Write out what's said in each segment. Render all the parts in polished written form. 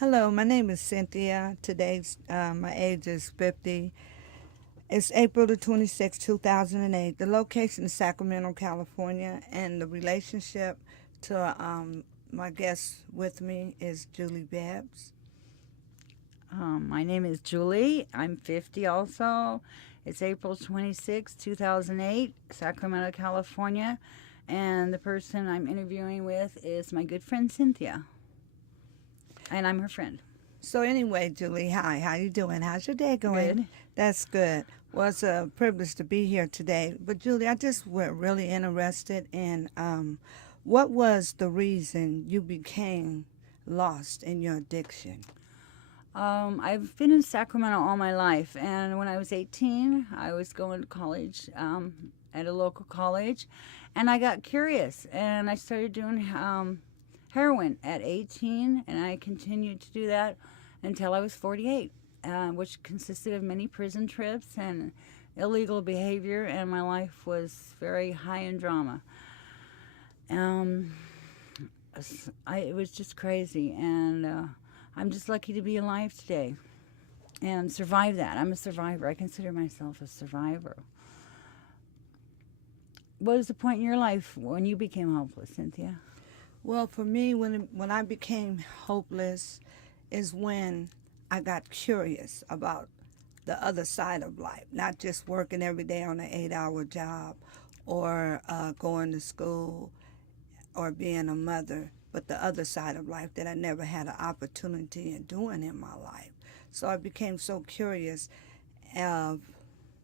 Hello, my name is Cynthia. My age is 50. It's April the 26th, 2008. The location is Sacramento, California, and the relationship to my guest with me is Julie Debbs. My name is Julie. I'm 50 also. It's April 26, 2008, Sacramento, California. And the person I'm interviewing with is my good friend Cynthia. And I'm her friend. So anyway, Julie, hi. How you doing? How's your day going? Good. That's good. Well, it's a privilege to be here today. But Julie, I just were really interested in what was the reason you became lost in your addiction? I've been in Sacramento all my life. And when I was 18, I was going to college at a local college. And I got curious. And I started doing heroin at 18. And I continued to do that until I was 48, which consisted of many prison trips and illegal behavior. And my life was very high in drama. It was just crazy. And I'm just lucky to be alive today and survive that. I'm a survivor. I consider myself a survivor. What was the point in your life when you became hopeless, Cynthia? Well, for me, when I became hopeless is when I got curious about the other side of life, not just working every day on an 8-hour job or going to school or being a mother, but the other side of life that I never had an opportunity in doing in my life. So I became so curious of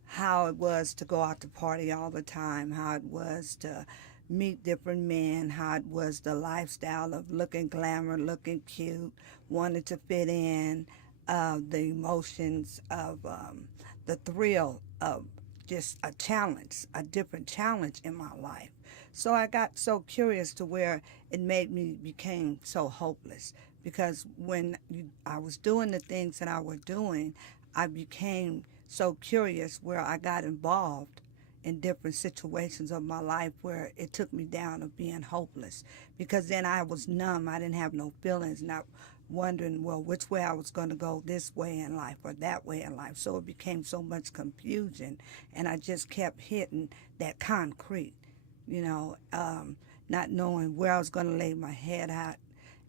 how it was to go out to party all the time, how it was to meet different men, how it was the lifestyle of looking glamour, looking cute, wanted to fit in, the emotions of the thrill of just a challenge, a different challenge in my life. So I got so curious to where it made me became so hopeless because I was doing the things that I was doing, I became so curious where I got involved in different situations of my life where it took me down of being hopeless because then I was numb. I didn't have no feelings, not wondering, well, which way I was going to go this way in life or that way in life. So it became so much confusion, and I just kept hitting that concrete, not knowing where I was going to lay my head at.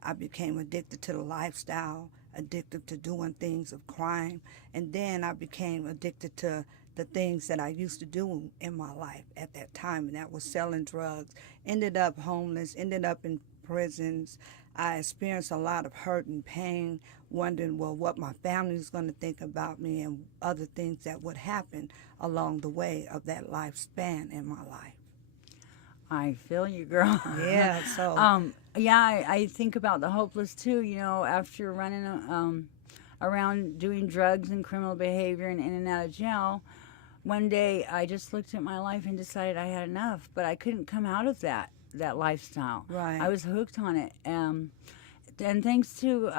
I became addicted to the lifestyle, addicted to doing things of crime, and then I became addicted to the things that I used to do in my life at that time, and that was selling drugs. Ended up homeless, ended up in prisons. I experienced a lot of hurt and pain, wondering, well, what my family was going to think about me and other things that would happen along the way of that lifespan in my life. I feel you, girl. Yeah, so. I think about the hopeless too. After running around doing drugs and criminal behavior and in and out of jail, one day I just looked at my life and decided I had enough. But I couldn't come out of that lifestyle. Right. I was hooked on it. And thanks to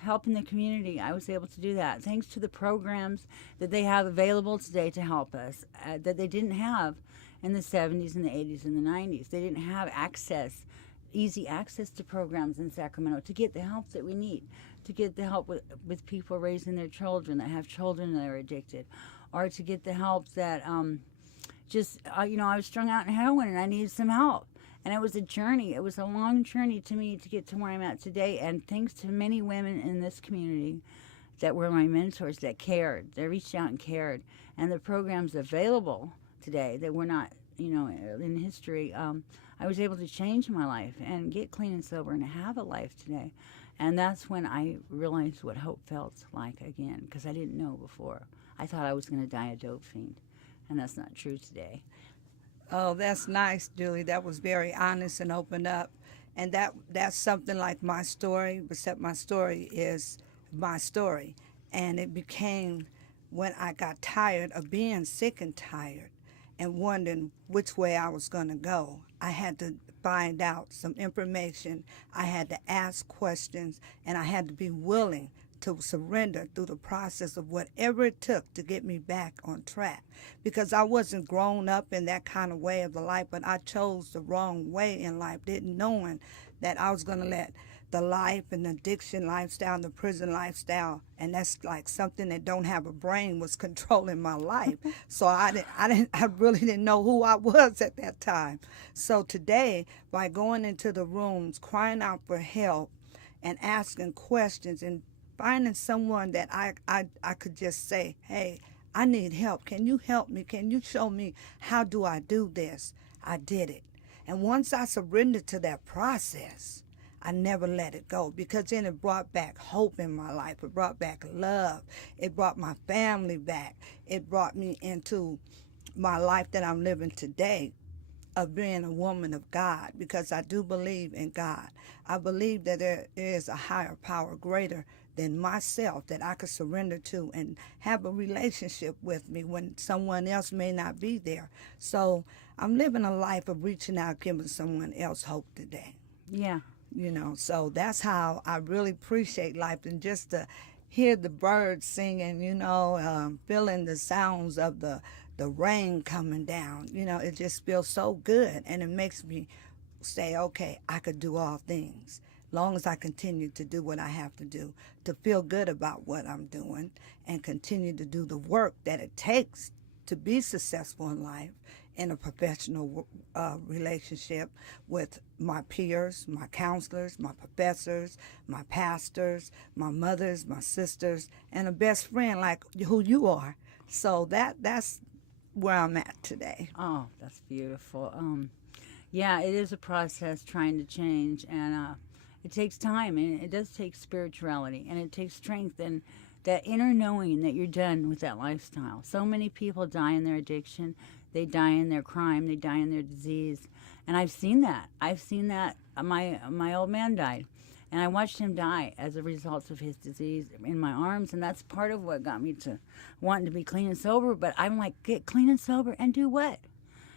helping the community, I was able to do that. Thanks to the programs that they have available today to help us that they didn't have in the 70s and the 80s and the 90s. They didn't have easy access to programs in Sacramento to get the help that we need, to get the help with people raising their children that have children that are addicted, or to get the help that I was strung out in heroin and I needed some help. And it was a journey. It was a long journey to me to get to where I'm at today. And thanks to many women in this community that were my mentors that cared. They reached out and cared. And the programs available today that were not, in history, I was able to change my life and get clean and sober and have a life today. And that's when I realized what hope felt like again, because I didn't know before. I thought I was going to die a dope fiend, and that's not true today. Oh, that's nice, Julie. That was very honest and open up. And that's something like my story, except my story is my story. And it became when I got tired of being sick and tired and wondering which way I was going to go. I had to find out some information. I had to ask questions, and I had to be willing to surrender through the process of whatever it took to get me back on track. Because I wasn't grown up in that kind of way of the life, but I chose the wrong way in life, didn't knowing that I was going to let the life and addiction lifestyle and the prison lifestyle, and that's like something that don't have a brain was controlling my life. So I really didn't know who I was at that time. So today, by going into the rooms, crying out for help and asking questions and finding someone that I could just say, hey, I need help. Can you help me? Can you show me how do I do this? I did it. And once I surrendered to that process, I never let it go, because then it brought back hope in my life. It brought back love. It brought my family back. It brought me into my life that I'm living today of being a woman of God, because I do believe in God. I believe that there is a higher power greater than myself that I could surrender to and have a relationship with me when someone else may not be there. So I'm living a life of reaching out, giving someone else hope today. Yeah. So that's how I really appreciate life, and just to hear the birds singing, feeling the sounds of the rain coming down, it just feels so good, and it makes me say, okay, I could do all things, long as I continue to do what I have to do to feel good about what I'm doing and continue to do the work that it takes to be successful in life, in a professional relationship with my peers, my counselors, my professors, my pastors, my mothers, my sisters, and a best friend like who you are. So that's where I'm at today. Oh, that's beautiful. Yeah, it is a process trying to change, and it takes time, and it does take spirituality, and it takes strength and that inner knowing that you're done with that lifestyle. So many people die in their addiction. They die in their crime. They die in their disease. And I've seen that. My old man died, and I watched him die as a result of his disease in my arms, and that's part of what got me to wanting to be clean and sober. But I'm like, get clean and sober and do what?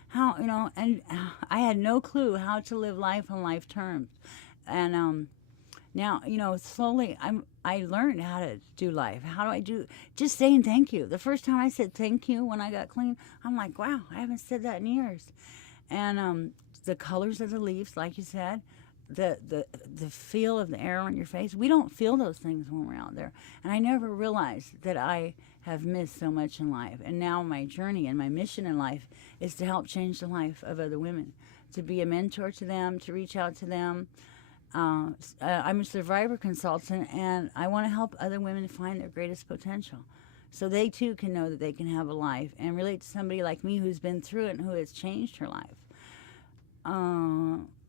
How, and I had no clue how to live life on life terms. And now, slowly I learned how to do life. How do I do? Just saying thank you. The first time I said thank you when I got clean, I'm like, wow, I haven't said that in years. And the colors of the leaves, like you said, the feel of the air on your face, we don't feel those things when we're out there. And I never realized that I have missed so much in life. And now my journey and my mission in life is to help change the life of other women, to be a mentor to them, to reach out to them. I'm a survivor consultant, and I want to help other women find their greatest potential, so they too can know that they can have a life and relate to somebody like me who's been through it and who has changed her life.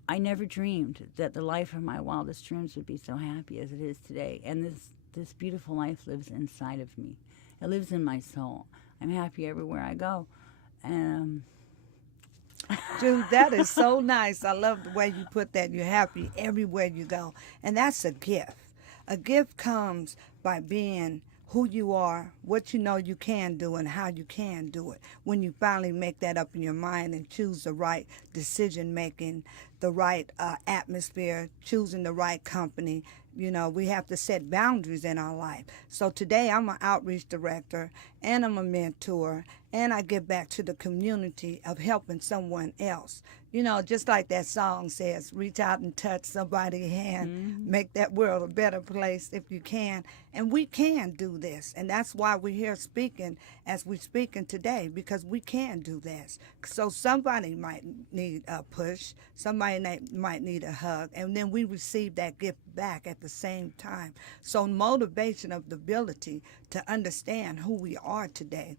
I never dreamed that the life of my wildest dreams would be so happy as it is today, and this beautiful life lives inside of me. It lives in my soul. I'm happy everywhere I go. Jude, that is so nice. I love the way you put that. You're happy everywhere you go. And that's a gift. A gift comes by being who you are, what you know you can do, and how you can do it. When you finally make that up in your mind and choose the right decision making, the right atmosphere, choosing the right company. We have to set boundaries in our life. So today I'm an outreach director, and I'm a mentor, and I give back to the community of helping someone else. Just like that song says, reach out and touch somebody's hand, make that world a better place if you can. And we can do this. And that's why we're here speaking as we're speaking today, because we can do this. So somebody might need a push, somebody might need a hug, and then we receive that gift back at the same time. So motivation of the ability to understand who we are today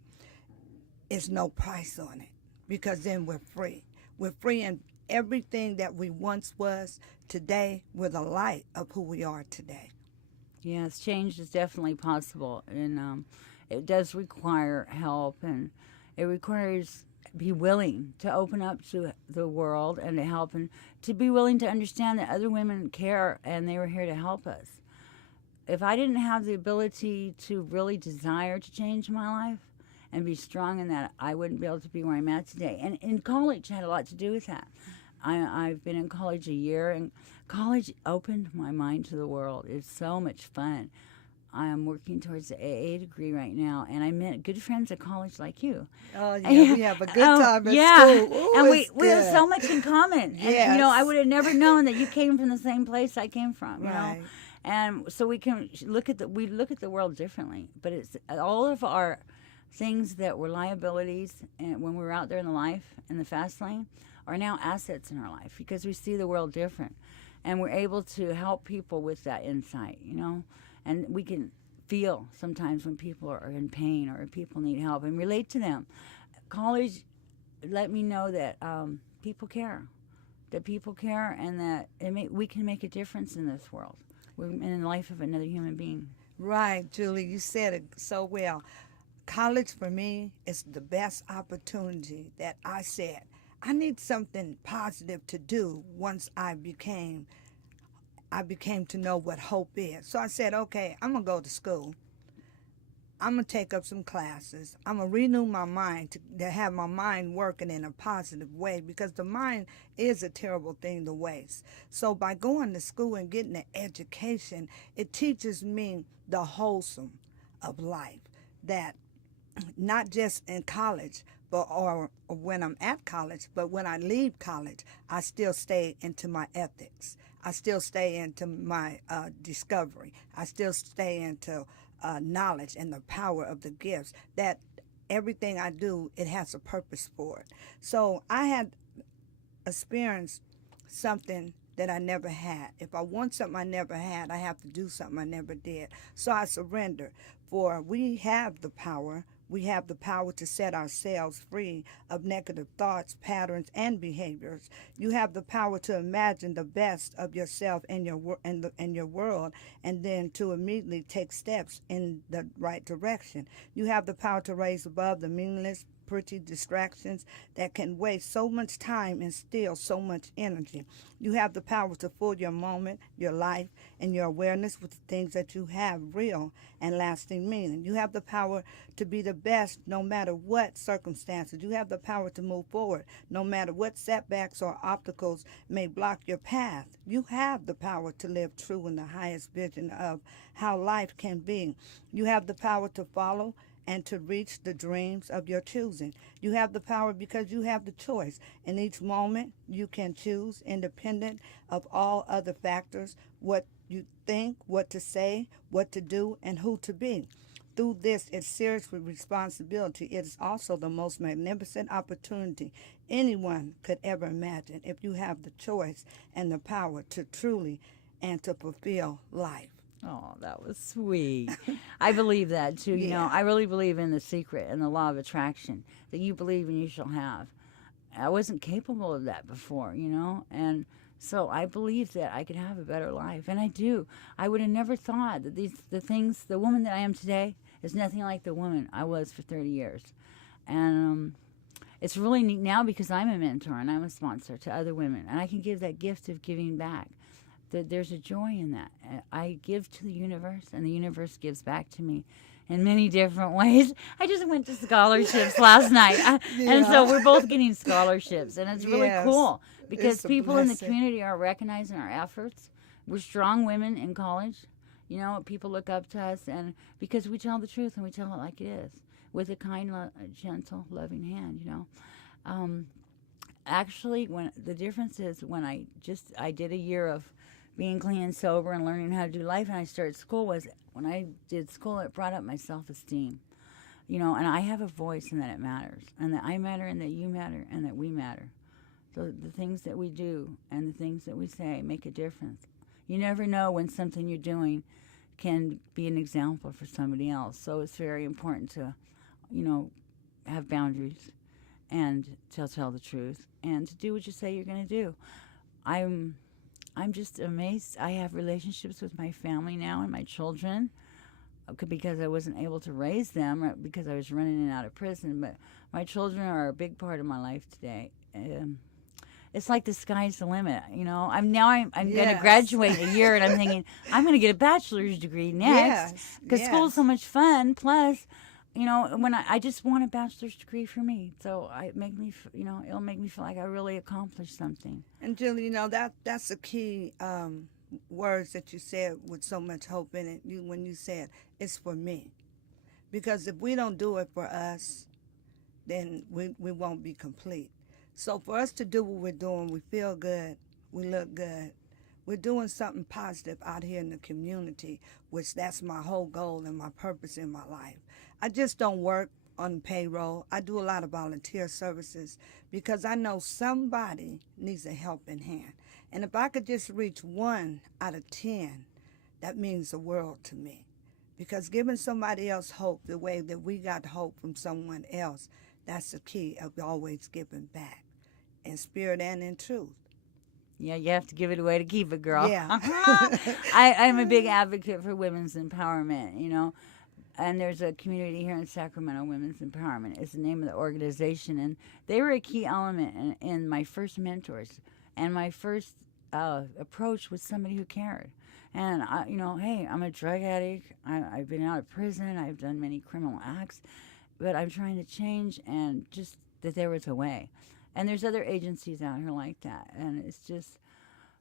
is no price on it, because then we're free. We're free in everything that we once was. Today, we're the light of who we are today. Yes, change is definitely possible, and it does require help, and it requires be willing to open up to the world and to help, and to be willing to understand that other women care and they were here to help us. If I didn't have the ability to really desire to change my life and be strong in that, I wouldn't be able to be where I'm at today. And in college had a lot to do with that. I've been in college a year, and college opened my mind to the world. It's so much fun. I'm working towards the AA degree right now, and I met good friends at college like you. Oh, yeah, we have a good time at yeah. school. Ooh, And it's we have good. so much in common. And, Yes. I would have never known that you came from the same place I came from, you know. Right. And so we look at the world differently, but it's all of our things that were liabilities and when we were out there in the life in the fast lane are now assets in our life because we see the world different, and we're able to help people with that insight, you know. And we can feel sometimes when people are in pain or people need help and relate to them. College let me know that people care, and that we can make a difference in this world, in the life of another human being. Right, Julie, you said it so well. College for me is the best opportunity that I said. I need something positive to do once I became to know what hope is. So I said, okay, I'm going to go to school. I'm going to take up some classes. I'm going to renew my mind to have my mind working in a positive way because the mind is a terrible thing to waste. So by going to school and getting an education, it teaches me the wholesome of life, that not just in college, or when I'm at college, but when I leave college, I still stay into my ethics. I still stay into my discovery. I still stay into knowledge and the power of the gifts, that everything I do, it has a purpose for it. So I had experienced something that I never had. If I want something I never had, I have to do something I never did. So I surrendered. For we have the power. We have the power to set ourselves free of negative thoughts, patterns, and behaviors. You have the power to imagine the best of yourself and your world, and then to immediately take steps in the right direction. You have the power to raise above the meaningless, pretty distractions that can waste so much time and steal so much energy. You have the power to fill your moment, your life, and your awareness with the things that you have real and lasting meaning. You have the power to be the best no matter what circumstances. You have the power to move forward no matter what setbacks or obstacles may block your path. You have the power to live true in the highest vision of how life can be. You have the power to follow and to reach the dreams of your choosing. You have the power because you have the choice. In each moment, you can choose, independent of all other factors, what you think, what to say, what to do, and who to be. Through this, it's serious with responsibility. It is also the most magnificent opportunity anyone could ever imagine if you have the choice and the power to truly and to fulfill life. Oh, that was sweet. I believe that too. You know, I really believe in the secret and the law of attraction, that you believe and you shall have. I wasn't capable of that before, you know, and so I believe that I could have a better life, and I do. I would have never thought that the woman that I am today is nothing like the woman I was for 30 years. And it's really neat now because I'm a mentor and I'm a sponsor to other women, and I can give that gift of giving back. There's a joy in that. I give to the universe, and the universe gives back to me in many different ways. I just went to scholarships last night, and so we're both getting scholarships, and it's really cool because people in the community are recognizing our efforts. We're strong women in college. You know, people look up to us, and because we tell the truth and we tell it like it is, with a kind, gentle, loving hand, you know. Actually, when the difference is when I did a year of being clean and sober and learning how to do life, and I started school, was when I did school, it brought up my self-esteem, you know, and I have a voice and that it matters, and that I matter and that you matter and that we matter. So the things that we do and the things that we say make a difference. You never know when something you're doing can be an example for somebody else. So it's very important to, you know, have boundaries and to tell the truth and to do what you say you're going to do. I'm just amazed. I have relationships with my family now and my children because I wasn't able to raise them because I was running in and out of prison. But my children are a big part of my life today. It's like the sky's the limit, you know. I'm going to graduate a year, and I'm thinking I'm going to get a bachelor's degree next because school's so much fun. Plus, you know, when I just want a bachelor's degree for me, so it'll make me feel like I really accomplished something. And Julie, you know, that's the key words that you said with so much hope in it. When you said it's for me, because if we don't do it for us, then we won't be complete. So for us to do what we're doing, we feel good, we look good. We're doing something positive out here in the community, which that's my whole goal and my purpose in my life. I just don't work on payroll. I do a lot of volunteer services because I know somebody needs a helping hand. And if I could just reach 1 out of 10, that means the world to me. Because giving somebody else hope the way that we got hope from someone else, that's the key of always giving back, in spirit and in truth. Yeah, you have to give it away to keep it, girl. Yeah. I'm a big advocate for women's empowerment, And there's a community here in Sacramento, Women's Empowerment is the name of the organization. And they were a key element in my first mentors. And my first approach was somebody who cared. And, hey, I'm a drug addict. I've been out of prison. I've done many criminal acts. But I'm trying to change, and just that there was a way. And there's other agencies out here like that. And it's just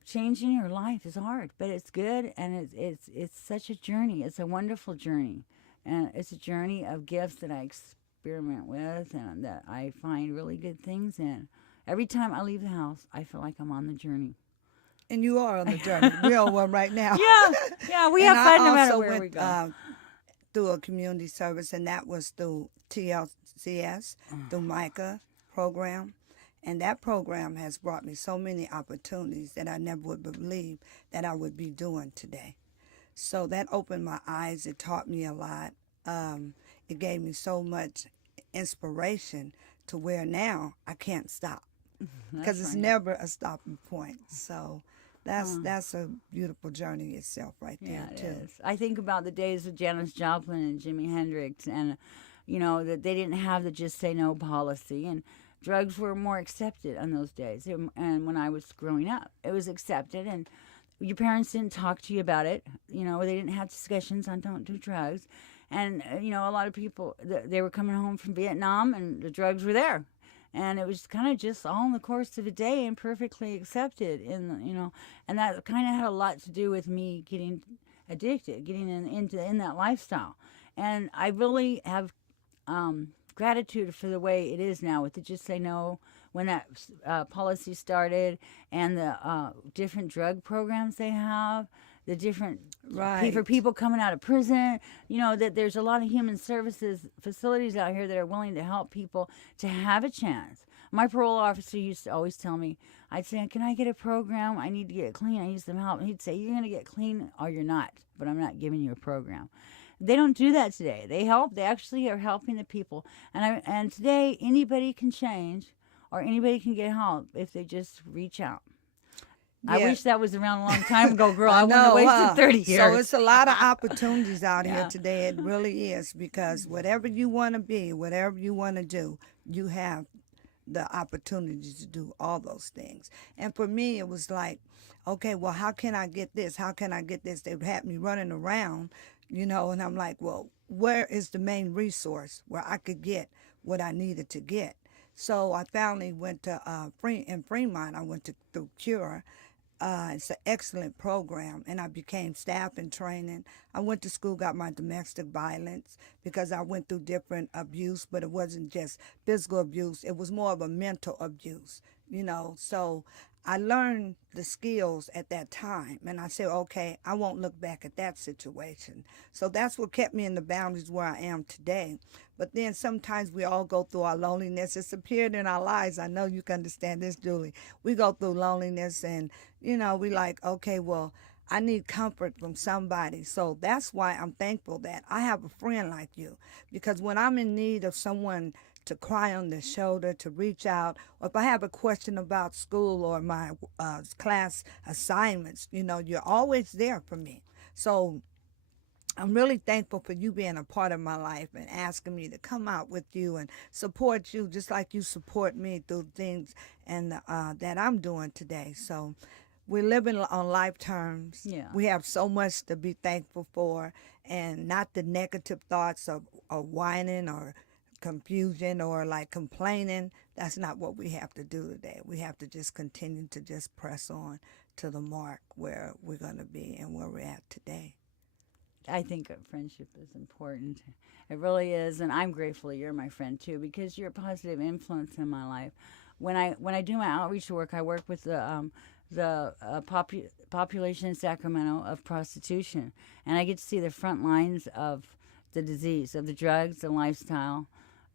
changing your life is hard, but it's good. And it's such a journey. It's a wonderful journey. And it's a journey of gifts that I experiment with and that I find really good things in. Every time I leave the house, I feel like I'm on the journey. And you are on the journey. We're on one right now. Yeah, we have fun no matter where we go. Through a community service, and that was through TLCS, through MICA program. And that program has brought me so many opportunities that I never would believe that I would be doing today. So that opened my eyes. It taught me a lot. It gave me so much inspiration to where now I can't stop, because it's never a stopping point. So that's a beautiful journey itself right there, yeah, too. It is. I think about the days of Janis Joplin and Jimi Hendrix, and that they didn't have the just say no policy, and drugs were more accepted in those days. And when I was growing up, it was accepted, and your parents didn't talk to you about it. They didn't have discussions on don't do drugs. And, a lot of people, they were coming home from Vietnam, and the drugs were there. And it was kind of just all in the course of a day and perfectly accepted. And that kind of had a lot to do with me getting addicted, getting in that lifestyle. And I really have gratitude for the way it is now with the Just Say No, when that policy started, and the different drug programs they have, the different for people coming out of prison, that there's a lot of human services facilities out here that are willing to help people to have a chance. My parole officer used to always tell me, I'd say, can I get a program? I need to get clean. I need some help. And he'd say, you're going to get clean or you're not, but I'm not giving you a program. They don't do that today. They help. They actually are helping the people. And today, anybody can change, or anybody can get help if they just reach out. Yeah. I wish that was around a long time ago, girl. I wouldn't have wasted 30 years. So it's a lot of opportunities out here today. It really is, because whatever you want to be, whatever you want to do, you have the opportunity to do all those things. And for me, it was like, okay, well, how can I get this? How can I get this? They had me running around, and I'm like, well, where is the main resource where I could get what I needed to get? So I finally went to Fremont. I went through Cure. It's an excellent program, and I became staff in training. I went to school, got my domestic violence, because I went through different abuse, but it wasn't just physical abuse. It was more of a mental abuse, So I learned the skills at that time, and I said, okay, I won't look back at that situation. So that's what kept me in the boundaries where I am today. But then sometimes we all go through our loneliness. It's appeared in our lives. I know you can understand this, Julie. We go through loneliness, and, we like, okay, well, I need comfort from somebody. So that's why I'm thankful that I have a friend like you, because when I'm in need of someone to cry on their shoulder, to reach out, or if I have a question about school or my class assignments, you're always there for me. So I'm really thankful for you being a part of my life and asking me to come out with you and support you, just like you support me through things and that I'm doing today. So we're living on life terms. Yeah. We have so much to be thankful for, and not the negative thoughts of whining or confusion or like complaining. That's not what we have to do today. We have to just continue to just press on to the mark where we're going to be and where we're at today. I think friendship is important. It really is, and I'm grateful you're my friend too, because you're a positive influence in my life. When I do my outreach work, I work with the population in Sacramento of prostitution, and I get to see the front lines of the disease, of the drugs, the lifestyle,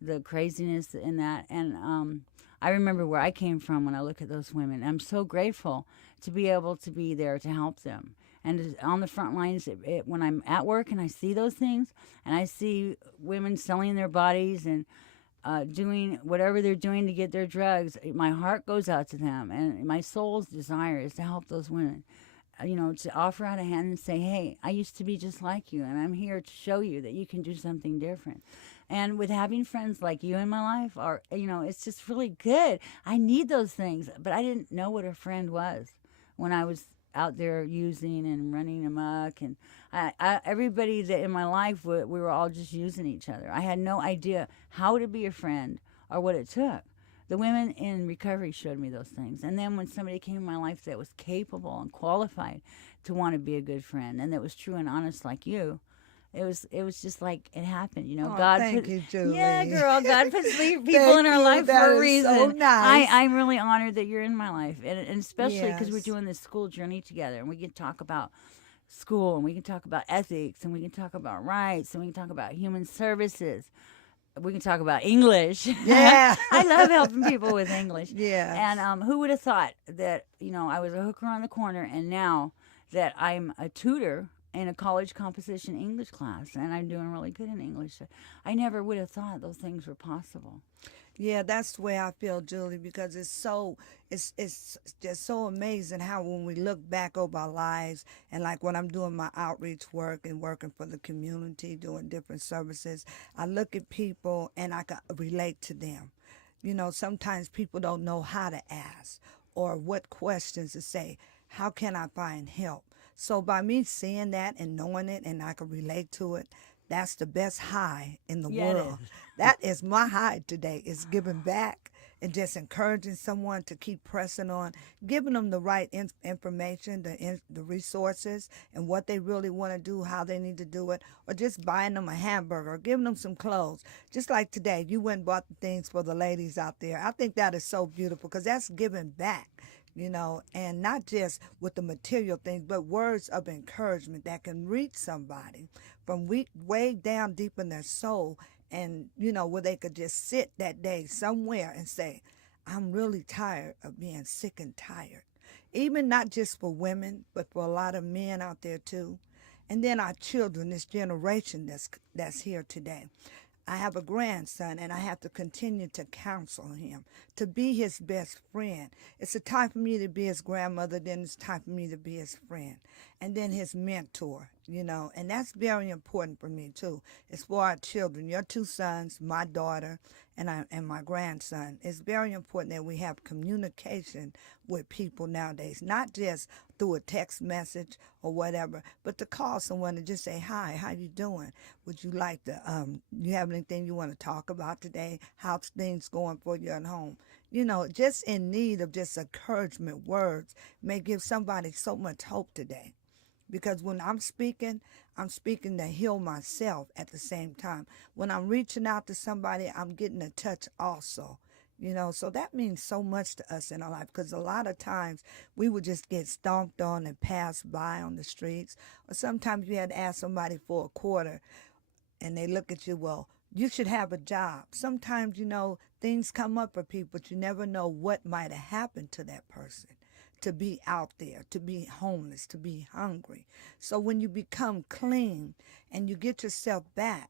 the craziness in that. And I remember where I came from when I look at those women. I'm so grateful to be able to be there to help them. And on the front lines, when I'm at work and I see those things, and I see women selling their bodies and doing whatever they're doing to get their drugs, my heart goes out to them. And my soul's desire is to help those women, to offer out a hand and say, hey, I used to be just like you, and I'm here to show you that you can do something different. And with having friends like you in my life, it's just really good. I need those things, but I didn't know what a friend was when I was out there using and running amok, and everybody that in my life, we were all just using each other. I had no idea how to be a friend or what it took. The women in recovery showed me those things, and then when somebody came in my life that was capable and qualified to want to be a good friend, and that was true and honest like you, it was just like it happened. Oh, God thank you, Julie. Yeah, girl, God puts people Thank in our you. life That for a is reason. so nice. I'm really honored that you're in my life, and especially because we're Yes. doing this school journey together, and we can talk about school, and we can talk about ethics, and we can talk about rights, and we can talk about human services. We can talk about English. Yeah. I love helping people with English. Yes. And who would have thought that, I was a hooker on the corner, and now that I'm a tutor in a college composition English class, and I'm doing really good in English. I never would have thought those things were possible. Yeah, that's the way I feel, Julie, because it's just so amazing how when we look back over our lives, and like when I'm doing my outreach work and working for the community, doing different services, I look at people and I can relate to them. Sometimes people don't know how to ask or what questions to say. How can I find help? So by me seeing that and knowing it and I can relate to it, that's the best high in the Yeah, it world. is. That is my high today, is giving back and just encouraging someone to keep pressing on, giving them the right information, the resources, and what they really want to do, how they need to do it, or just buying them a hamburger, or giving them some clothes. Just like today, you went and bought the things for the ladies out there. I think that is so beautiful because that's giving back. And not just with the material things, but words of encouragement that can reach somebody from way down deep in their soul, and, where they could just sit that day somewhere and say, I'm really tired of being sick and tired. Even not just for women, but for a lot of men out there too. And then our children, this generation that's here today. I have a grandson, and I have to continue to counsel him, to be his best friend. It's a time for me to be his grandmother, then it's time for me to be his friend, and then his mentor, and that's very important for me, too. It's for our children, your two sons, my daughter, and my grandson. It's very important that we have communication with people nowadays, not just through a text message or whatever, but to call someone and just say, hi, how you doing? Would you like to, you have anything you want to talk about today? How's things going for you at home? Just in need of just encouragement words may give somebody so much hope today. Because when I'm speaking to heal myself at the same time. When I'm reaching out to somebody, I'm getting a touch also. So that means so much to us in our life, because a lot of times we would just get stomped on and passed by on the streets. Or sometimes you had to ask somebody for a quarter and they look at you, well, you should have a job. Sometimes, things come up for people, but you never know what might have happened to that person. To be out there, to be homeless, to be hungry. So when you become clean and you get yourself back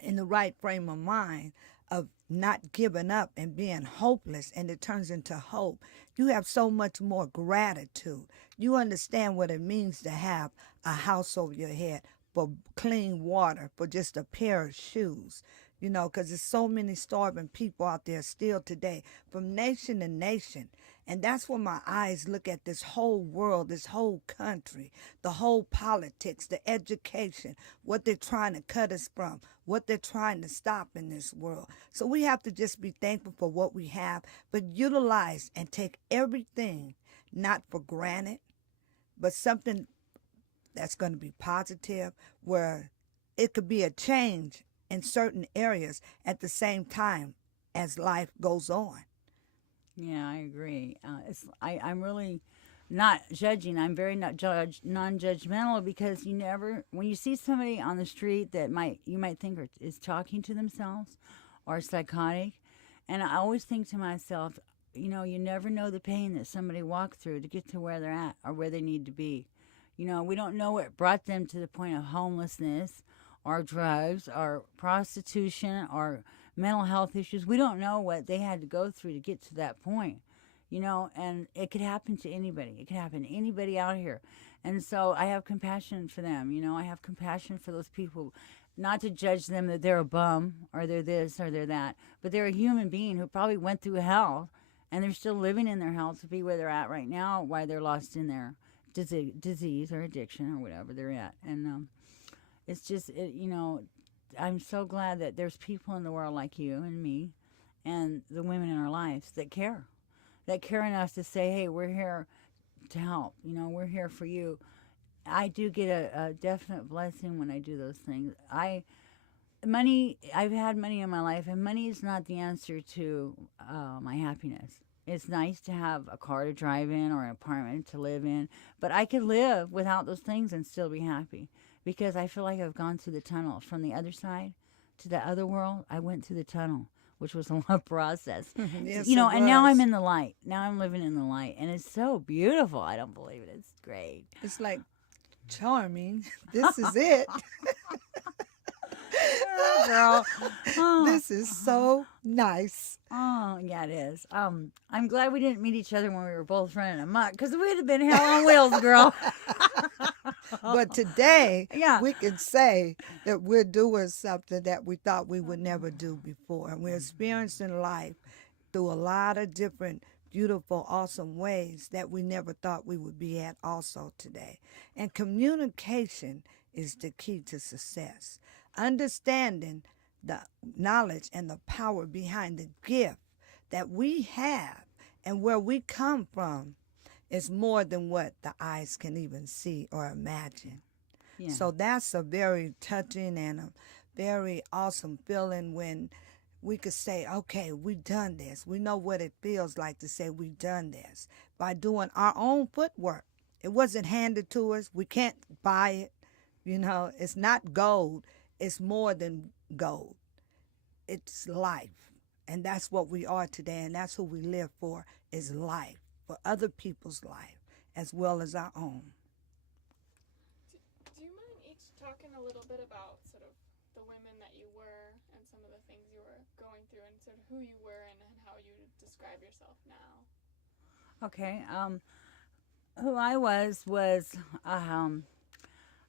in the right frame of mind of not giving up and being hopeless, and it turns into hope, you have so much more gratitude. You understand what it means to have a house over your head, for clean water, for just a pair of shoes. Because there's so many starving people out there still today, from nation to nation. And that's where my eyes look at this whole world, this whole country, the whole politics, the education, what they're trying to cut us from, what they're trying to stop in this world. So we have to just be thankful for what we have, but utilize and take everything not for granted, but something that's going to be positive, where it could be a change in certain areas at the same time as life goes on. Yeah, I agree. I'm really not judging. I'm very not non-judgmental, because you never, when you see somebody on the street that you might think is talking to themselves or psychotic, and I always think to myself, you never know the pain that somebody walked through to get to where they're at or where they need to be. We don't know what brought them to the point of homelessness or drugs or prostitution or mental health issues. We don't know what they had to go through to get to that point, and it could happen to anybody. It could happen to anybody out here. And so I have compassion for them. I have compassion for those people, not to judge them that they're a bum or they're this or they're that, but they're a human being who probably went through hell, and they're still living in their hell to be where they're at right now, why they're lost in their disease or addiction or whatever they're at. And it's just, I'm so glad that there's people in the world like you and me and the women in our lives that care enough to say, hey, we're here to help. We're here for you. I do get a definite blessing when I do those things. I've had money in my life, and money is not the answer to my happiness. It's nice to have a car to drive in or an apartment to live in, but I could live without those things and still be happy, because I feel like I've gone through the tunnel. From the other side to the other world, I went through the tunnel, which was a long process. Yes, And now I'm in the light. Now I'm living in the light, and it's so beautiful. I don't believe it. It's great. It's like charming. This is it. Oh, girl. Oh. This is so nice. Oh, yeah, it is. I'm glad we didn't meet each other when we were both running amok, because we'd have been hell on wheels, girl. But today, Yeah. we can say that we're doing something that we thought we would never do before. And we're experiencing life through a lot of different beautiful, awesome ways that we never thought we would be at also today. And communication is the key to success. Understanding the knowledge and the power behind the gift that we have and where we come from is more than what the eyes can even see or imagine. Yeah. So that's a very touching and a very awesome feeling when we could say, okay, we've done this. We know what it feels like to say we've done this by doing our own footwork. It wasn't handed to us. We can't buy it. It's not gold. It's more than gold. It's life. And that's what we are today. And that's who we live for, is life, for other people's life as well as our own. Do you mind each talking a little bit about sort of the women that you were and some of the things you were going through and sort of who you were and how you describe yourself now? Okay. Who I was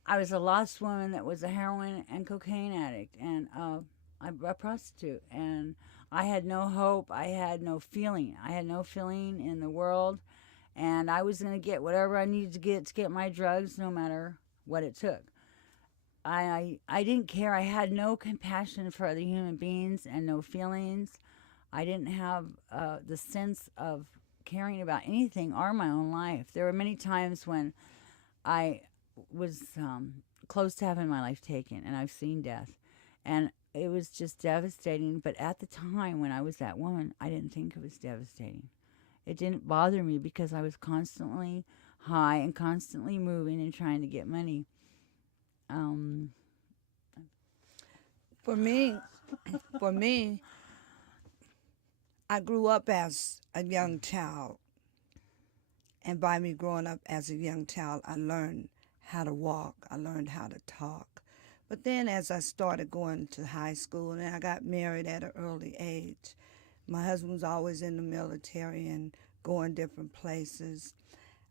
I was a lost woman that was a heroin and cocaine addict, and a prostitute, and I had no hope. I had no feeling. I had no feeling in the world, and I was going to get whatever I needed to get my drugs, no matter what it took. I didn't care. I had no compassion for other human beings and no feelings. I didn't have the sense of caring about anything or my own life. There were many times when I was close to having my life taken, and I've seen death, and it was just devastating. But at the time when I was that woman, I didn't think it was devastating. It didn't bother me because I was constantly high and constantly moving and trying to get money. For me, I grew up as a young child, and by me growing up as a young child, I learned how to walk. I learned how to talk. But then as I started going to high school and I got married at an early age, my husband was always in the military and going different places.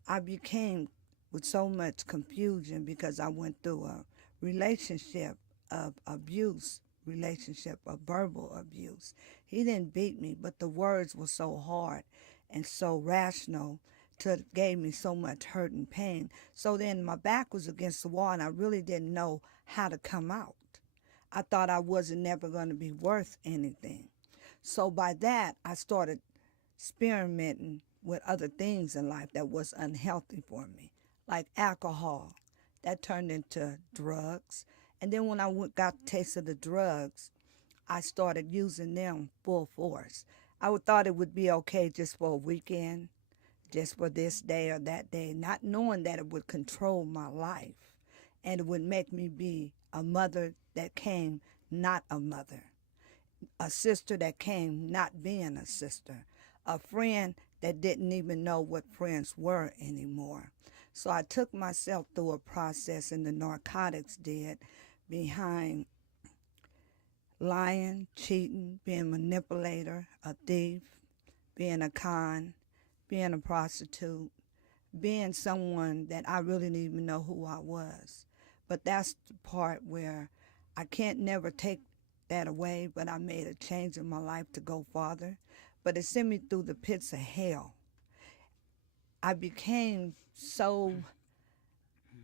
I became with so much confusion because I went through a relationship of abuse, relationship of verbal abuse. He didn't beat me, but the words were so hard and so rational. It gave me so much hurt and pain. So then my back was against the wall, and I really didn't know how to come out. I thought I wasn't never going to be worth anything. So by that, I started experimenting with other things in life that was unhealthy for me, like alcohol. That turned into drugs. And then when I got the taste of the drugs, I started using them full force. I thought it would be okay just for a weekend, just for this day or that day, not knowing that it would control my life and it would make me be a mother that came not a mother, a sister that came not being a sister, a friend that didn't even know what friends were anymore. So I took myself through a process, and the narcotics did, behind lying, cheating, being a manipulator, a thief, being a con, being a prostitute, being someone that I really didn't even know who I was. But that's the part where I can't never take that away, but I made a change in my life to go farther. But it sent me through the pits of hell. I became so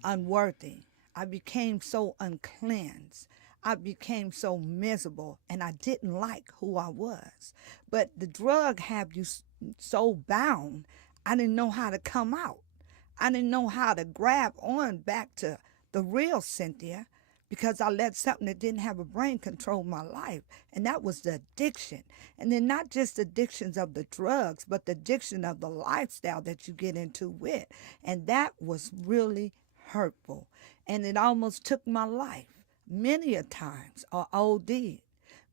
unworthy. I became so uncleansed. I became so miserable, and I didn't like who I was. But the drug had you so bound, I didn't know how to come out. I didn't know how to grab on back to the real Cynthia, because I let something that didn't have a brain control my life, and that was the addiction. And then not just addictions of the drugs, but the addiction of the lifestyle that you get into with. And that was really hurtful, and it almost took my life many a times, or OD'd.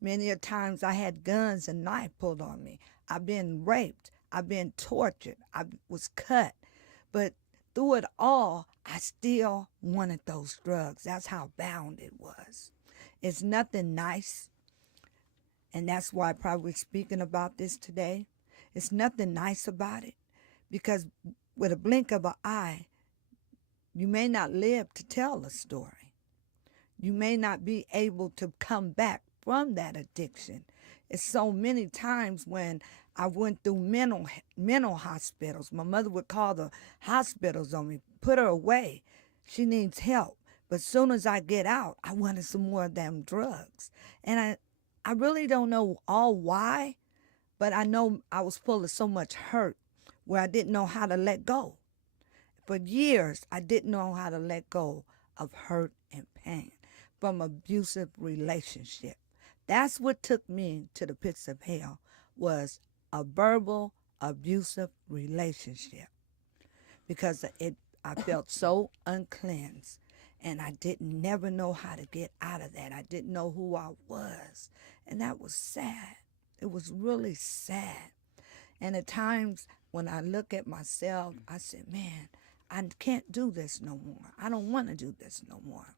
Many a times I had guns and knife pulled on me. I've been raped. I've been tortured. I was cut. But through it all, I still wanted those drugs. That's how bound it was. It's nothing nice, and that's why I'm probably speaking about this today. It's nothing nice about it, because with a blink of an eye, you may not live to tell a story. You may not be able to come back from that addiction. It's so many times when I went through mental hospitals. My mother would call the hospitals on me, put her away. She needs help. But as soon as I get out, I wanted some more of them drugs. And I really don't know all why, but I know I was full of so much hurt where I didn't know how to let go. For years, I didn't know how to let go of hurt and pain from abusive relationship. That's what took me to the pits of hell, was a verbal abusive relationship, because I felt so uncleansed, and I didn't never know how to get out of that. I didn't know who I was, and that was sad. It was really sad. And at times when I look at myself, I said, man, I can't do this no more. I don't want to do this no more.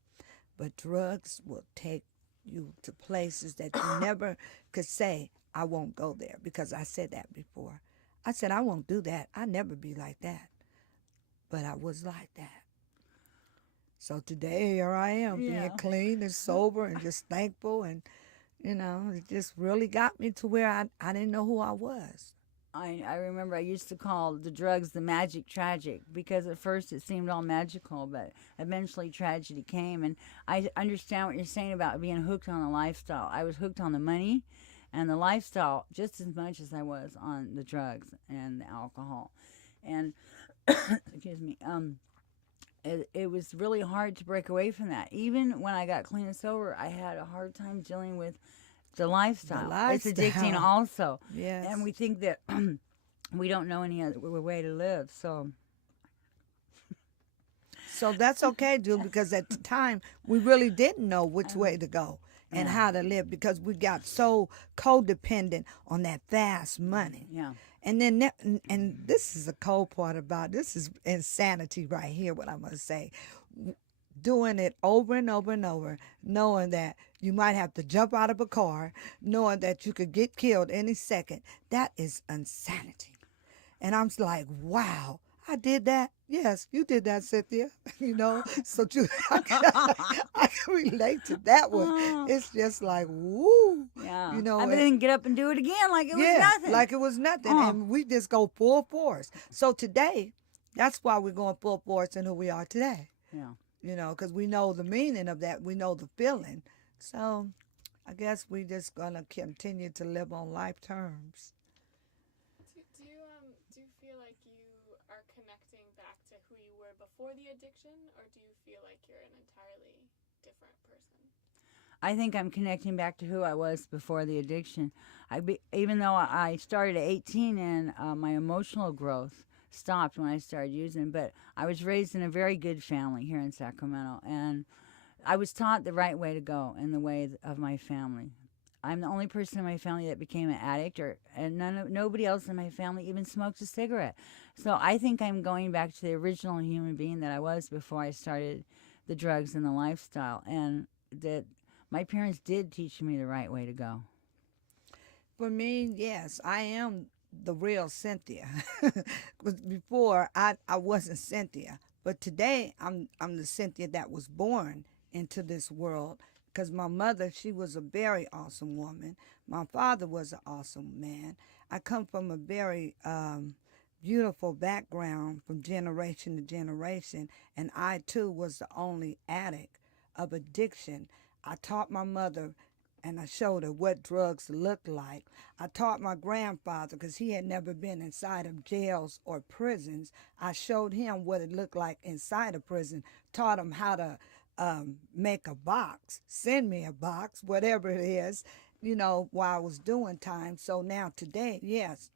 But drugs will take you to places that you never could say, I won't go there, because I said that before. I said, I won't do that. I'll never be like that. But I was like that. So today, here I am, being clean and sober and just thankful. And, it just really got me to where I didn't know who I was. I remember I used to call the drugs the magic tragic, because at first it seemed all magical, but eventually tragedy came. And I understand what you're saying about being hooked on the lifestyle. I was hooked on the money and the lifestyle just as much as I was on the drugs and the alcohol. And excuse me, it was really hard to break away from that. Even when I got clean and sober, I had a hard time dealing with the lifestyle. It's addicting also. Yes. And we think that we don't know any other way to live. So that's okay, Julie, because at the time, we really didn't know which way to go and how to live, because we got so codependent on that fast money. Yeah. And then, and this is the cold part about this is insanity right here, what I'm going to say. Doing it over and over and over, knowing that you might have to jump out of a car, knowing that you could get killed any second. That is insanity. And I'm like, wow, I did that. Yes, you did that, Cynthia. So I can relate to that one. It's just like, woo. Yeah. I didn't get up and do it again like it was nothing. Like it was nothing. And we just go full force. So today, that's why we're going full force in who we are today. Yeah. Because we know the meaning of that. We know the feeling. So I guess we just going to continue to live on life terms. Do Do you feel like you are connecting back to who you were before the addiction, or do you feel like you're an entirely different person? I think I'm connecting back to who I was before the addiction. Even though I started at 18 and my emotional growth stopped when I started using, but I was raised in a very good family here in Sacramento, and I was taught the right way to go in the way of my family. I'm the only person in my family that became an addict, and nobody else in my family even smokes a cigarette. So I think I'm going back to the original human being that I was before I started the drugs and the lifestyle, and that my parents did teach me the right way to go. For me, yes, I am the real Cynthia. 'Cause before, I wasn't Cynthia, but today I'm the Cynthia that was born into this world. Because my mother, she was a very awesome woman. My father was an awesome man. I come from a very beautiful background from generation to generation, and I too was the only addict of addiction. I taught my mother and I showed her what drugs looked like. I taught my grandfather, because he had never been inside of jails or prisons. I showed him what it looked like inside a prison, taught him how to make a box, send me a box, whatever it is, while I was doing time. So now today, yes,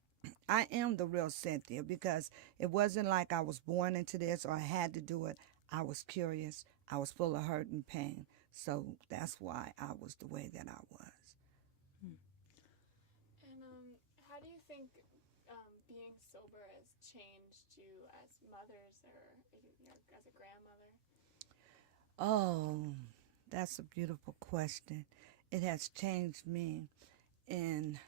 I am the real Cynthia, because it wasn't like I was born into this or I had to do it. I was curious. I was full of hurt and pain. So that's why I was the way that I was. And how do you think being sober has changed you as mothers or as a grandmother? Oh, that's a beautiful question. It has changed me in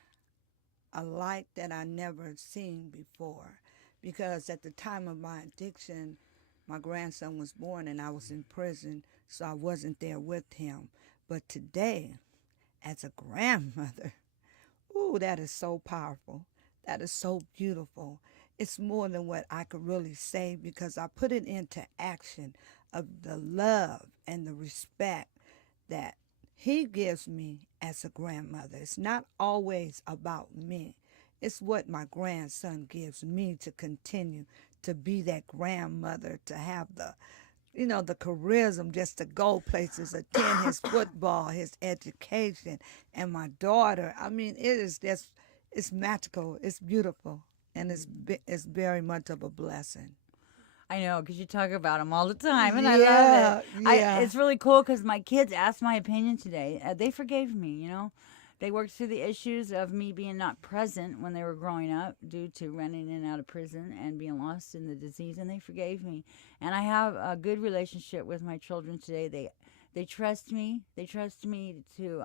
a light that I never seen before, because at the time of my addiction, my grandson was born and I was in prison, so I wasn't there with him. But today, as a grandmother, ooh, that is so powerful. That is so beautiful. It's more than what I could really say, because I put it into action of the love and the respect that he gives me as a grandmother. It's not always about me. It's what my grandson gives me to continue to be that grandmother, to have the charisma just to go places, attend his football, his education, and my daughter. I mean, it's magical, it's beautiful, and it's very much of a blessing. I know, because you talk about them all the time, and I Yeah, love it. yeah. It's really cool because my kids asked my opinion today. They forgave me, They worked through the issues of me being not present when they were growing up due to running in and out of prison and being lost in the disease, and they forgave me. And I have a good relationship with my children today. They trust me. They trust me to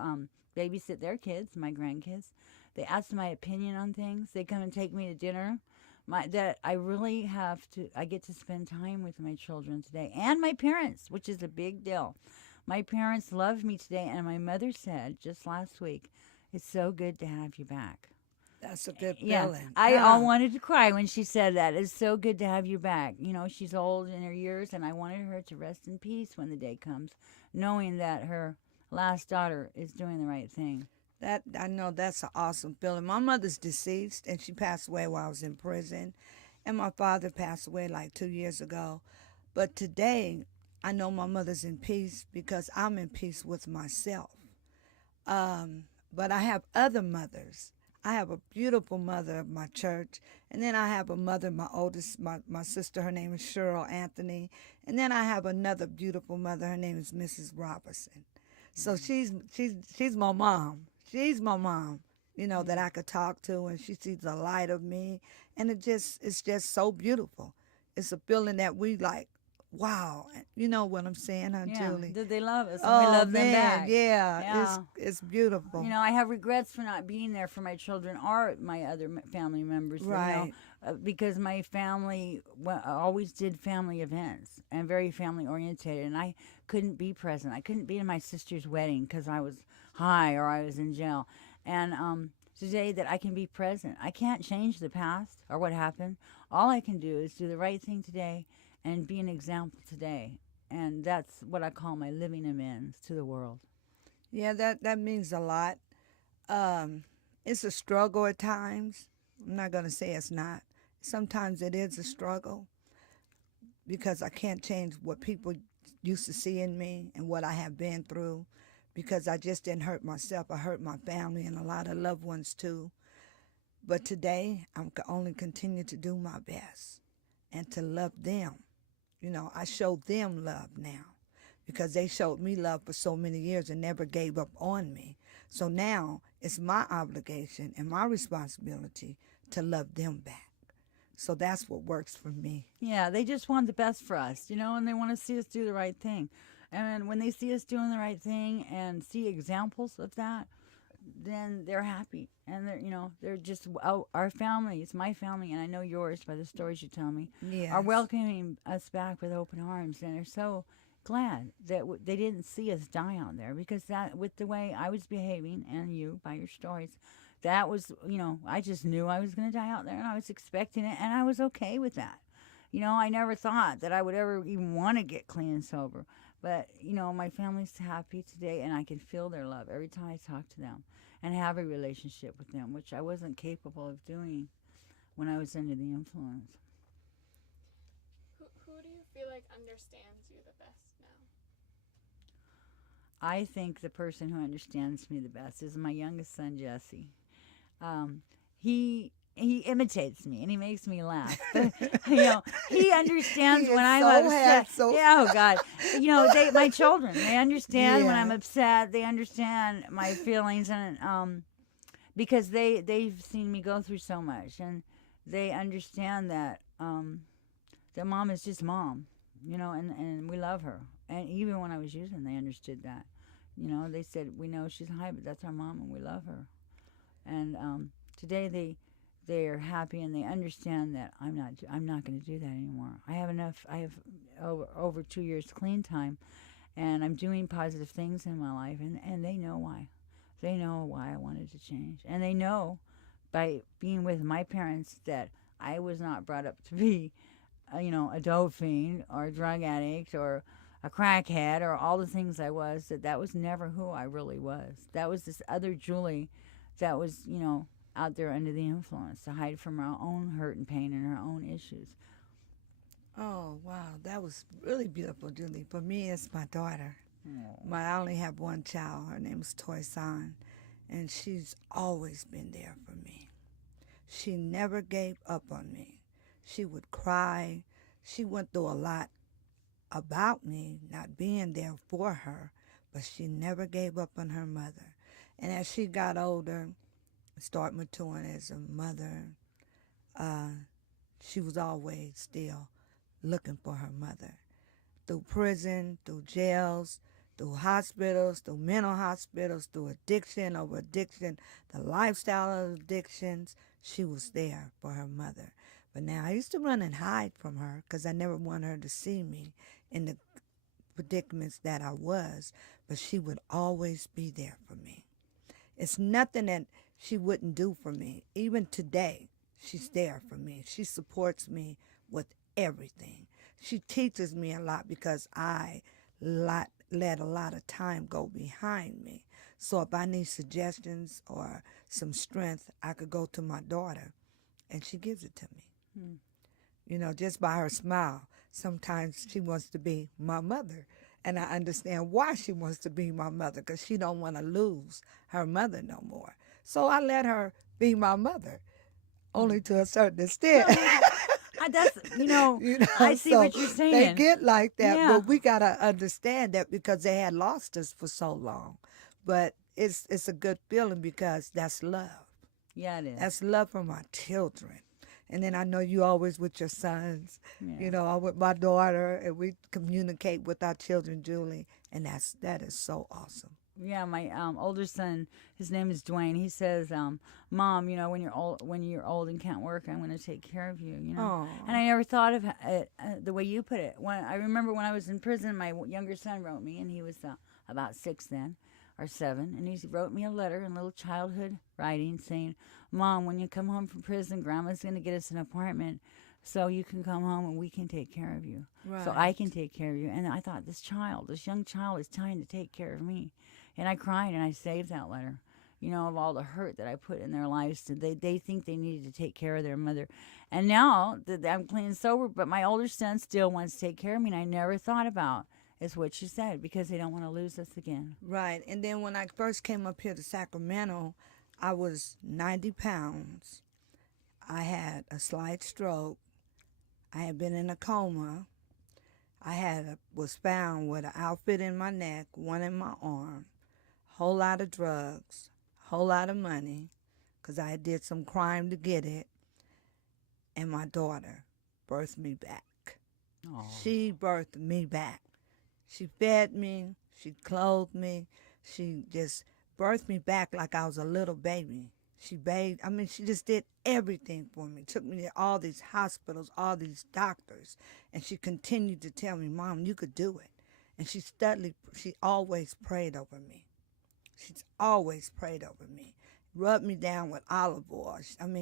babysit their kids, my grandkids. They ask my opinion on things. They come and take me to dinner. I get to spend time with my children today and my parents, which is a big deal. My parents love me today, and my mother said just last week, "It's so good to have you back." That's a good Yeah, feeling. I wanted to cry when she said that. It's so good to have you back. She's old in her years, and I wanted her to rest in peace when the day comes, knowing that her last daughter is doing the right thing. That I know that's an awesome feeling. My mother's deceased, and she passed away while I was in prison, and my father passed away like 2 years ago. But today, I know my mother's in peace because I'm in peace with myself. But I have other mothers. I have a beautiful mother of my church, and then I have a mother, my sister. Her name is Cheryl Anthony, and then I have another beautiful mother. Her name is Mrs. Robertson. So she's my mom. She's my mom, that I could talk to, and she sees the light of me, and it's just so beautiful. It's a feeling that we like, wow, you know what I'm saying, huh, Yeah, Julie? did they love us? And Oh we love them man, back. yeah, it's beautiful. I have regrets for not being there for my children or my other family members. Right. Because my family always did family events and very family orientated, and I couldn't be present. I couldn't be in my sister's wedding because I was high or I was in jail. And today that I can be present. I can't change the past or what happened. All I can do is do the right thing today and be an example today. And that's what I call my living amends to the world. Yeah, that means a lot. It's a struggle at times. I'm not going to say it's not. Sometimes it is a struggle because I can't change what people used to see in me and what I have been through, because I just didn't hurt myself. I hurt my family and a lot of loved ones too. But today, I'm only continue to do my best and to love them. You know, I show them love now because they showed me love for so many years and never gave up on me. So now it's my obligation and my responsibility to love them back. So that's what works for me. Yeah, they just want the best for us, you know, and they want to see us do the right thing. And when they see us doing the right thing and see examples of that, then they're happy. And they're, you know, they're just, our family, it's my family, and I know yours by the stories you tell me, Yes. are welcoming us back with open arms. And they're so glad that they didn't see us die out there, because that, with the way I was behaving, and you, by your stories, that was, you know, I just knew I was going to die out there, and I was expecting it, and I was okay with that. You know, I never thought that I would ever even want to get clean and sober. But, you know, my family's happy today, and I can feel their love every time I talk to them and have a relationship with them, which I wasn't capable of doing when I was under the influence. Who do you feel like understands you the best now? I think the person who understands me the best is my youngest son, Jesse. He imitates me, and he makes me laugh. But, you know, he understands He when is I'm so upset. handsome. Yeah, oh God, you know, my children, they understand when Yeah. I'm upset. They understand my feelings, and because they've seen me go through so much, and they understand that that mom is just mom, you know, and we love her. And even when I was using, they understood that. You know, they said, we know she's high, but that's our mom, and we love her. And today they are happy, and they understand that I'm not going to do that anymore. I have over 2 years clean time, and I'm doing positive things in my life, and they know why. They know why I wanted to change, and they know by being with my parents that I was not brought up to be, you know, a dope fiend or a drug addict or a crackhead or all the things I was. That was never who I really was. That was this other Julie that was, you know, out there under the influence to hide from her own hurt and pain and her own issues. Oh, wow. That was really beautiful, Julie. For me, it's my daughter. Oh. I only have one child. Her name is Toy San, and she's always been there for me. She never gave up on me. She would cry. She went through a lot about me not being there for her, but she never gave up on her mother. And as she got older, started maturing as a mother, she was always still looking for her mother. Through prison, through jails, through hospitals, through mental hospitals, through addiction, over addiction, the lifestyle of addictions, she was there for her mother. But now I used to run and hide from her because I never wanted her to see me in the predicaments that I was, but she would always be there for me. It's nothing that she wouldn't do for me. Even today, she's there for me. She supports me with everything. She teaches me a lot because I let a lot of time go behind me. So if I need suggestions or some strength, I could go to my daughter, and she gives it to me. You know, just by her smile. Sometimes she wants to be my mother, and I understand why she wants to be my mother, because she don't want to lose her mother no more. So I let her be my mother, only to a certain extent. That's, you know, I see so what you're saying. They get like that, Yeah. but we got to understand that because they had lost us for so long. But it's a good feeling because that's love. Yeah, it is. That's love for my children. And then I know you always with your sons. Yeah. You know, I'm with my daughter, and we communicate with our children, Julie, and that is so awesome. Yeah, my older son, his name is Dwayne. He says, "Mom, you know, when you're old and can't work, I'm going to take care of you." You know, Aw. and I never thought of it the way you put it. When I remember when I was in prison, my younger son wrote me, and he was about 6 then, or 7, and he wrote me a letter in little childhood writing saying, "Mom, when you come home from prison, Grandma's going to get us an apartment so you can come home and we can take care of you. So I can take care of you." And I thought, this young child is trying to take care of me. And I cried and I saved that letter. of all the hurt that I put in their lives. So they think they needed to take care of their mother. And now that I'm clean and sober, but my older son still wants to take care of me, and I never thought about, is what you said, because they don't want to lose us again. Right. And then when I first came up here to Sacramento, I was 90 pounds. I had a slight stroke. I had been in a coma. Was found with an outfit in my neck, one in my arm, whole lot of drugs, whole lot of money, because I did some crime to get it. And my daughter birthed me back. Oh. She birthed me back. She fed me, she clothed me, she just birthed me back like I was a little baby. She bathed, she just did everything for me. Took me to all these hospitals, all these doctors. And she continued to tell me, Mom, you could do it. And she always prayed over me. She's always prayed over me. Rubbed me down with olive oil.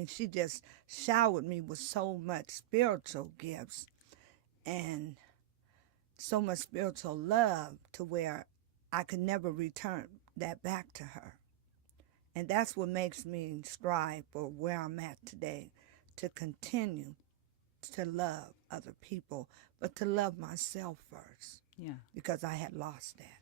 She just showered me with so much spiritual gifts and so much spiritual love to where I could never return that back to her. And that's what makes me strive for where I'm at today, to continue to love other people, but to love myself first. Yeah. Because I had lost that.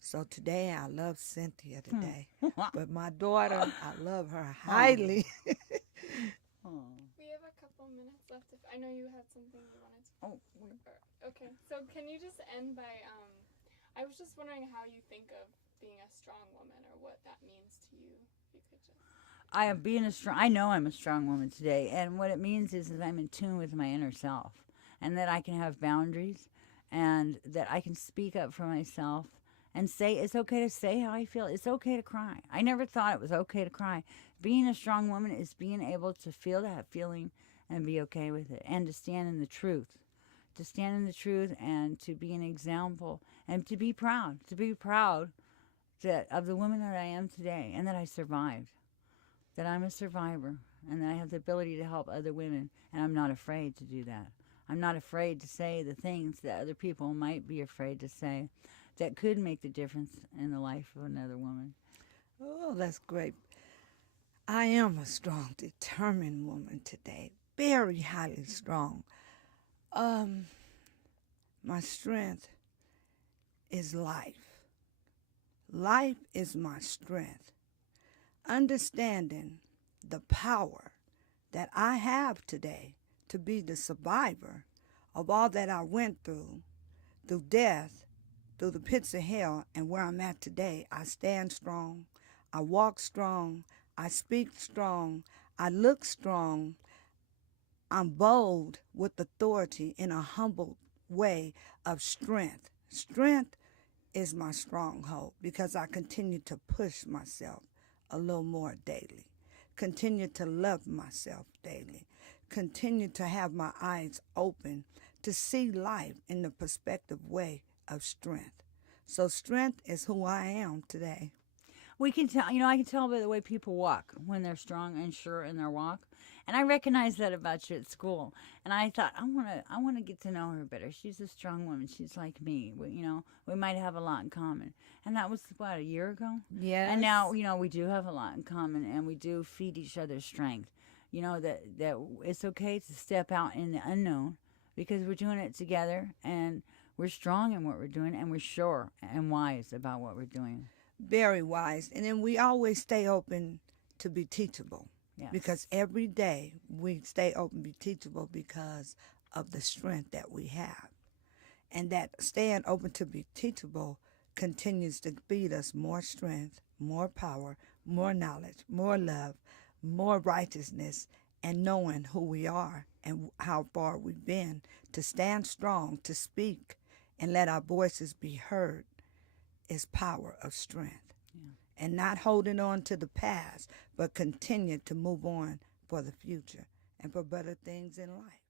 So today I love Cynthia today. But my daughter, I love her highly. We have a couple minutes left. I know you had something you wanted to. Okay. So can you just end by, I was just wondering how you think of being a strong woman, or what that means to you. If you could just. I know I'm a strong woman today, and what it means is that I'm in tune with my inner self, and that I can have boundaries, and that I can speak up for myself and say it's okay to say how I feel. It's okay to cry. I never thought it was okay to cry. Being a strong woman is being able to feel that feeling and be okay with it, and to stand in the truth. To stand in the truth and to be an example, and to be proud. To be proud of the woman that I am today, and that I survived. That I'm a survivor, and that I have the ability to help other women, and I'm not afraid to do that. I'm not afraid to say the things that other people might be afraid to say that could make the difference in the life of another woman. Oh, that's great. I am a strong, determined woman today. Very highly strong. My strength is life. Life is my strength. Understanding the power that I have today to be the survivor of all that I went through death, through the pits of hell, and where I'm at today. I stand strong. I walk strong. I speak strong. I look strong. I'm bold with authority in a humble way of strength. Strength is my stronghold because I continue to push myself a little more daily. Continue to love myself daily. Continue to have my eyes open to see life in the perspective way of strength. So strength is who I am today. We can tell, I can tell by the way people walk when they're strong and sure in their walk. And I recognized that about you at school. And I thought, I want to get to know her better. She's a strong woman. She's like me. We might have a lot in common. And that was, a year ago? Yes. And now, we do have a lot in common, and we do feed each other's strength. That it's okay to step out in the unknown, because we're doing it together, and we're strong in what we're doing, and we're sure and wise about what we're doing. Very wise. And then we always stay open to be teachable. Yes. Because every day we stay open, be teachable because of the strength that we have. And that staying open to be teachable continues to feed us more strength, more power, more knowledge, more love, more righteousness, and knowing who we are and how far we've been, to stand strong, to speak, and let our voices be heard is power of strength. Yeah. And not holding on to the past, but continue to move on for the future and for better things in life.